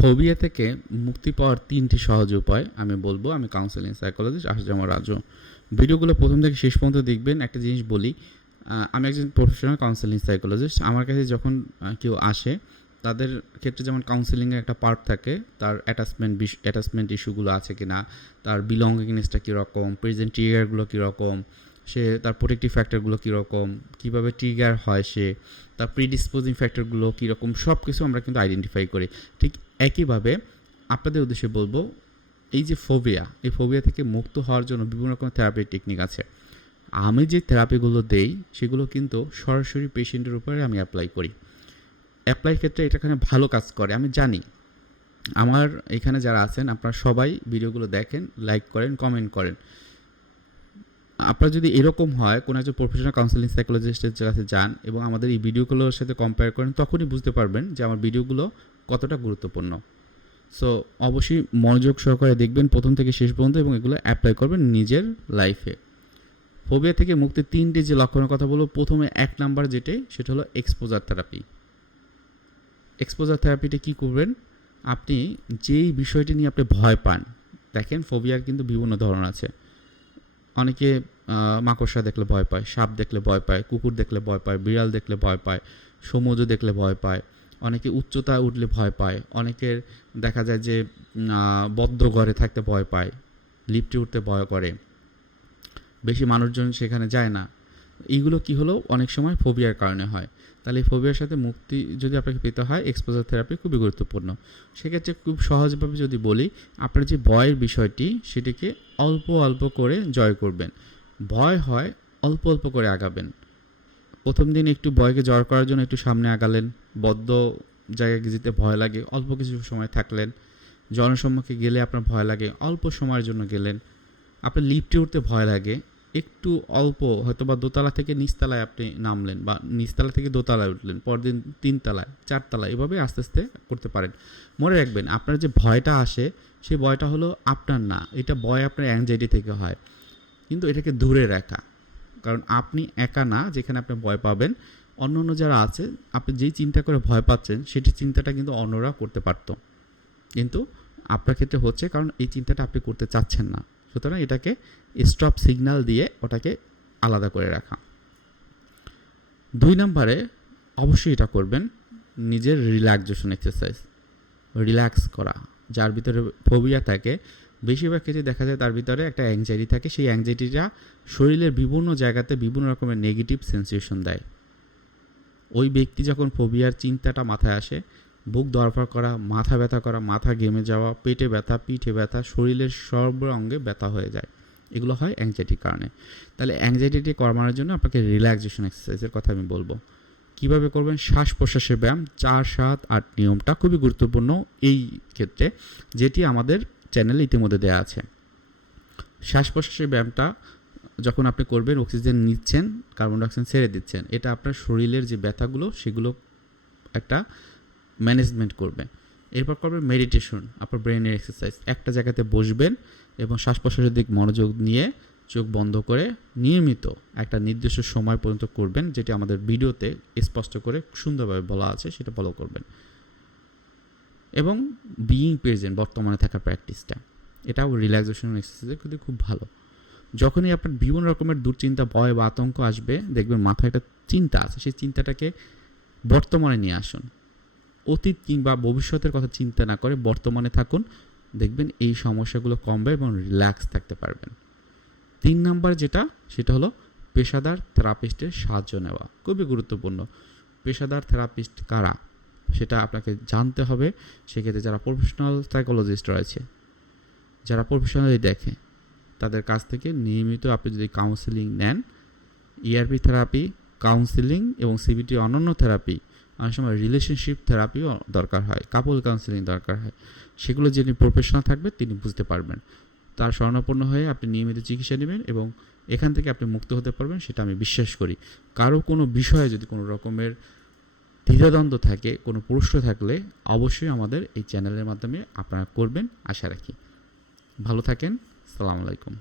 Phobia থেকে মুক্তি পাওয়ার তিনটি সহজ উপায় আমি বলব। আমি কাউন্সেলিং সাইকোলজিস্ট আসাজামা রাজু। ভিডিওগুলো প্রথম থেকে শেষ পর্যন্ত দেখবেন। একটা জিনিস বলি আমি একজন প্রফেশনাল কাউন্সেলিং সাইকোলজিস্ট আমার কাছে যখন কেউ আসে, তাদের ক্ষেত্রে যেমন কাউন্সেলিংয়ের একটা পার্ট থাকে, তার অ্যাটাচমেন্ট অ্যাটাচমেন্ট ইস্যুগুলো আছে কি না তার বিলঙ্গিংনেসটা কীরকম প্রেজেন্ট ট্রিগারগুলো কীরকম, সে তার প্রোটেক্টিভ ফ্যাক্টরগুলো কীরকম, কীভাবে ট্রিগার হয় সে, তার প্রিডিসপোজিং ফ্যাক্টরগুলো কীরকম সব কিছু আমরা কিন্তু আইডেন্টিফাই করি। ঠিক একইভাবে আপনাদের উদ্দেশ্যে বলব, এই যে ফোবিয়া এই ফোবিয়া থেকে মুক্ত হওয়ার জন্য বিভিন্ন রকম থেরাপির টেকনিক আছে। আমি যে থেরাপিগুলো দেই, সেগুলো কিন্তু সরাসরি পেশেন্টের উপরে আমি অ্যাপ্লাই করি। অ্যাপ্লাই ক্ষেত্রে এটা এখানে ভালো কাজ করে, আমি জানি। আমার এখানে যারা আছেন, আপনারা সবাই ভিডিওগুলো দেখেন লাইক করেন কমেন্ট করেন। আপনার যদি এরকম হয়, কোনো একজন প্রফেশনাল কাউন্সিলিং সাইকোলজিস্টের কাছে যান এবং আমাদের এই ভিডিওগুলোর সাথে কম্পেয়ার করেন, তখনই বুঝতে পারবেন যে আমার ভিডিওগুলো কতটা গুরুত্বপূর্ণ। সো অবশ্যই মনোযোগ সহকারে দেখবেন প্রথম থেকে শেষ পর্যন্ত এবং এগুলো অ্যাপ্লাই করবেন নিজের লাইফে ফোবিয়া থেকে মুক্তির তিনটি যে লক্ষণের কথা বলব, প্রথমে এক নাম্বার যেটাই, সেটা হলো এক্সপোজার থেরাপি এক্সপোজার থেরাপিটা কী করবেন? আপনি যেই বিষয়টি নিয়ে আপনি ভয় পান, দেখেন ফোবিয়ার কিন্তু বিভিন্ন ধরন আছে। অনেকে মাকড়সা দেখলে ভয় পায়, সাপ দেখলে ভয় পায়, কুকুর দেখলে ভয় পায়, বিড়াল দেখলে ভয় পায়, সমুদ্র দেখলে ভয় পায়। অনেকে উচ্চতায় উঠলে ভয় পায়, অনেকের দেখা যায় যে বদ্ধ ঘরে থাকতে ভয় পায়, লিফটে উঠতে ভয় করে। বেশি মানুষজন সেখানে যায় না। এইগুলো কি হলো? অনেক সময় ফোবিয়ার কারণে হয়। তাহলে এই ফোবিয়ার সাথে মুক্তি যদি আপনাকে পেতে হয় এক্সপোজার থেরাপি খুবই গুরুত্বপূর্ণ। সেক্ষেত্রে খুব সহজভাবে যদি বলি, আপনার যে ভয়ের বিষয়টি, সেটিকে অল্প অল্প করে জয় করবেন। ভয় হয়, অল্প অল্প করে আগাবেন। প্রথম দিন একটু ভয়কে জয় করার জন্য একটু সামনে আগালেন, বদ্ধ জায়গায় যেতে ভয় লাগে, অল্প কিছু সময় থাকলেন। জনসম্মুখে গেলে আপনার ভয় লাগে, অল্প সময়ের জন্য গেলেন। আপনার লিফটে উঠতে ভয় লাগে, একটু অল্প হয়তো বা দোতলা থেকে নিচতলায় আপনি নামলেন বা নিচতলা থেকে দোতলায় উঠলেন, পরদিন তিনতলায়, চারতলায়, এভাবে আস্তে আস্তে করতে পারেন। মনে রাখবেন, আপনার যে ভয়টা আসে সেই ভয়টা হলো আপনার না, এটা ভয় আপনার অ্যাংজাইটি থেকে হয়। কিন্তু এটাকে দূরে রাখা। কারণ আপনি একা না, যেখানে আপনি ভয় পাবেন। অন্য অন্য যারা আছে, আপনি যেই চিন্তা করে ভয় পাচ্ছেন, সেটি চিন্তাটা কিন্তু অন্যরা করতে পারতো। কিন্তু আপনার ক্ষেত্রে হচ্ছে কারণ এই চিন্তাটা আপনি করতে চাচ্ছেন না। সুতরাং এটাকে স্টপ সিগন্যাল দিয়ে ওটাকে আলাদা করে রাখা। দুই নম্বরে অবশ্যই এটা করবেন, নিজের রিল্যাক্সেশন এক্সারসাইজ রিল্যাক্স করা। যার ভিতরে ফোবিয়া থাকে বেশিরভাগ ক্ষেত্রে দেখা যায় তার ভিতরে একটা অ্যাংজাইটি থাকে। সেই অ্যাংজাইটিটা শরীরের বিভিন্ন জায়গাতে বিভিন্ন রকমের নেগেটিভ সেন্সেশন দেয়। ওই ব্যক্তি যখন ফোবিয়ার চিন্তাটা মাথায় আসে, বুক দরফার করা, মাথা ব্যথা করা, মাথা গেমে যাওয়া, পেটে ব্যথা, পিঠে ব্যথা, শরীরের সর্ব অঙ্গে ব্যথা হয়ে যায়। এগুলো হয় অ্যাংজাইটির কারণে। তাহলে অ্যাংজাইটিটি কমানোর জন্য আপনাকে রিল্যাক্সেশন এক্সারসাইজের কথা আমি বলব। কীভাবে করবেন? শ্বাস প্রশ্বাসের ব্যায়াম, চার, সাত, আট নিয়মটা খুবই গুরুত্বপূর্ণ এই ক্ষেত্রে, যেটি আমাদের চ্যানেলে ইতিমধ্যে দেওয়া আছে। শ্বাস প্রশ্বাসের ব্যায়ামটা যখন আপনি করবেন অক্সিজেন নিচ্ছেন কার্বন ডাইঅক্সাইড ছেড়ে দিচ্ছেন, এটা আপনার শরীরের যে ব্যথাগুলো, সেগুলো একটা ম্যানেজমেন্ট করবে। এরপর করবেন মেডিটেশন আপনার ব্রেনের এক্সারসাইজ একটা জায়গাতে বসবেন এবং শ্বাস প্রশ্বাসের দিক মনোযোগ নিয়ে চোখ বন্ধ করে নিয়মিত একটা নির্দিষ্ট সময় পর্যন্ত করবেন, যেটি আমাদের ভিডিওতে স্পষ্ট করে সুন্দরভাবে বলা আছে, সেটা ফলো করবেন। এবং বিইং প্রেজেন্ট বর্তমানে থাকার প্র্যাকটিসটা এটাও রিল্যাক্সেশন এক্সারসাইজের কিন্তু খুব ভালো। যখনই আপনার বিভিন্ন রকমের দুশ্চিন্তা, ভয় বা আতঙ্ক আসবে, দেখবেন মাথায় একটা চিন্তা আছে। সেই চিন্তাটাকে বর্তমানে নিয়ে আসুন। অতীত কিংবা ভবিষ্যতের কথা চিন্তা না করে বর্তমানে থাকুন। দেখবেন এই সমস্যাগুলো কমবে এবং রিল্যাক্স থাকতে পারবেন। তিন নাম্বার যেটা, সেটা হলো পেশাদার থেরাপিস্টের সাহায্য নেওয়া। খুবই গুরুত্বপূর্ণ। পেশাদার থেরাপিস্ট কারা? সেটা আপনাকে জানতে হবে। সেক্ষেত্রে যারা প্রফেশনাল সাইকোলজিস্ট রয়েছে, যারা প্রফেশনালি দেখে, তাদের কাছ থেকে নিয়মিত আপনি যদি কাউন্সেলিং নেন ইআরপি থেরাপি কাউন্সেলিং এবং সিবিটি অনন্য থেরাপি অনেক সময় রিলেশনশিপ থেরাপিও দরকার হয় কাপল কাউন্সেলিং দরকার হয়, সেগুলো যিনি প্রফেশনাল থাকবে তিনি বুঝতে পারবেন। তার স্বর্ণাপন্ন হয়ে আপনি নিয়মিত চিকিৎসা নেবেন এবং এখান থেকে আপনি মুক্ত হতে পারবেন, সেটা আমি বিশ্বাস করি। কারও কোনো বিষয়ে যদি কোনো রকমের দ্বিধাদ্বন্দ্ব থাকে, কোনো প্রশ্ন থাকলে অবশ্যই আমাদের এই চ্যানেলের মাধ্যমে আপনারা করবেন, আশা রাখি। ভালো থাকেন, সালাম আলাইকুম।